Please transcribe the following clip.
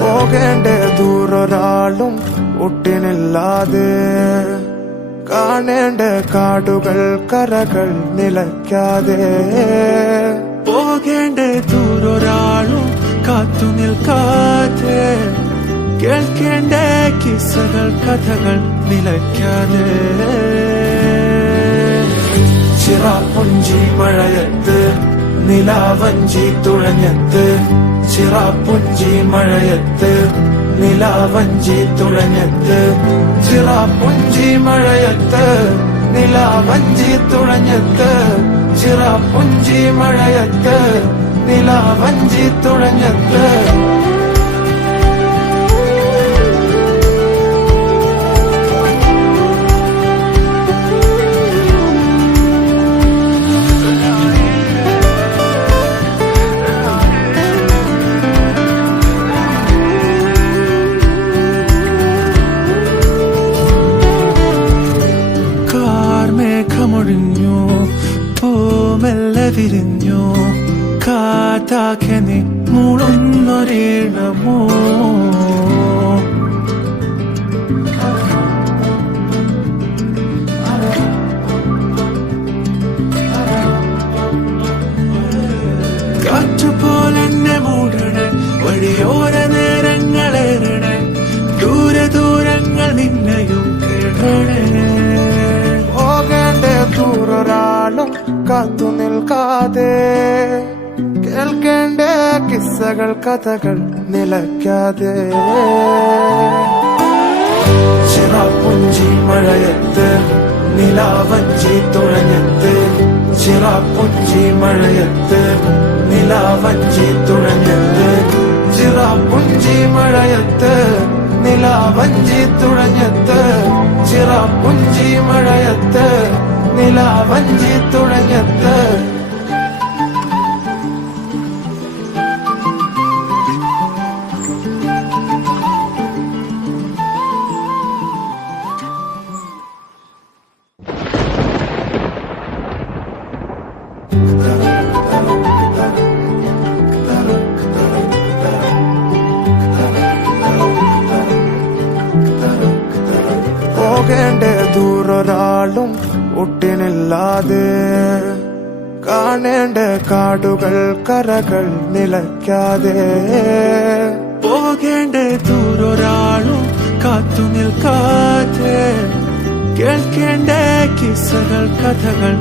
പോകേണ്ട ദൂരൊരാളും ഒട്ടിനില്ലാതെ, കാണേണ്ട കാടുകൾ കരകൾ നിലയ്ക്കാതെ, പോകേണ്ട ദൂരൊരാളും കാത്തു നിൽക്കാതെ, കേൾക്കേണ്ട കിസ്സകൾ കഥകൾ നിലയ്ക്കാതെ, ചിറാപ്പുഞ്ചി മഴയത്ത് നിലാവഞ്ചി തുഴഞ്ഞത്ത്, ചിറാപ്പുഞ്ചി മഴയത്ത് നിലാവഞ്ചി തുഴഞ്ഞത്ത്, ചിറാപ്പുഞ്ചി മഴയത്ത് നിലാവഞ്ചി തുഴഞ്ഞത്ത്, ചിറാപ്പുഞ്ചി മഴയത്ത് നിലാവഞ്ചി തുഴഞ്ഞത്ത്. മേഘമൊഴിഞ്ഞു, പൂമെല്ലെ വിരിഞ്ഞു, കാറ്റാകെ നീ മൂളുന്നൊരീണമോ, കാറ്റുപോലെന്നെ മൂടണേ, വഴിയോര നേരങ്ങളേറണേ, ദൂരെ ദൂരങ്ങൾ നിന്നെയും കേടണേ. ദൂരൊരാളും കാത്തു നിൽക്കാതെ, കേൾക്കേണ്ട കിസ്സകൾ കഥകൾ നിലയ്ക്കാതെ, ചിറാപ്പുഞ്ചി മഴയത്ത് നിലാവഞ്ചി തുഴഞ്ഞത്ത്, ചിറാപ്പുഞ്ചി മഴയത്ത് നിലാവഞ്ചി തുഴഞ്ഞത്ത്, ചിറാപ്പുഞ്ചി മഴയത്ത് നിലാവഞ്ചി തുഴഞ്ഞത്ത്, ചിറാപ്പുഞ്ചി മഴയത്ത് നിലാവഞ്ചി തുഴഞ്ഞത്ത്. പോകേണ്ട ദൂരൊരാളും ഒട്ടിനില്ലാതെ, കാണേണ്ട കാടുകൾ കരകൾ നിലയ്ക്കാതെ, പോകേണ്ട ദൂരൊരാളും കാത്തു നിൽക്കാതെ, കേൾക്കേണ്ട കിസ്സകൾ കഥകൾ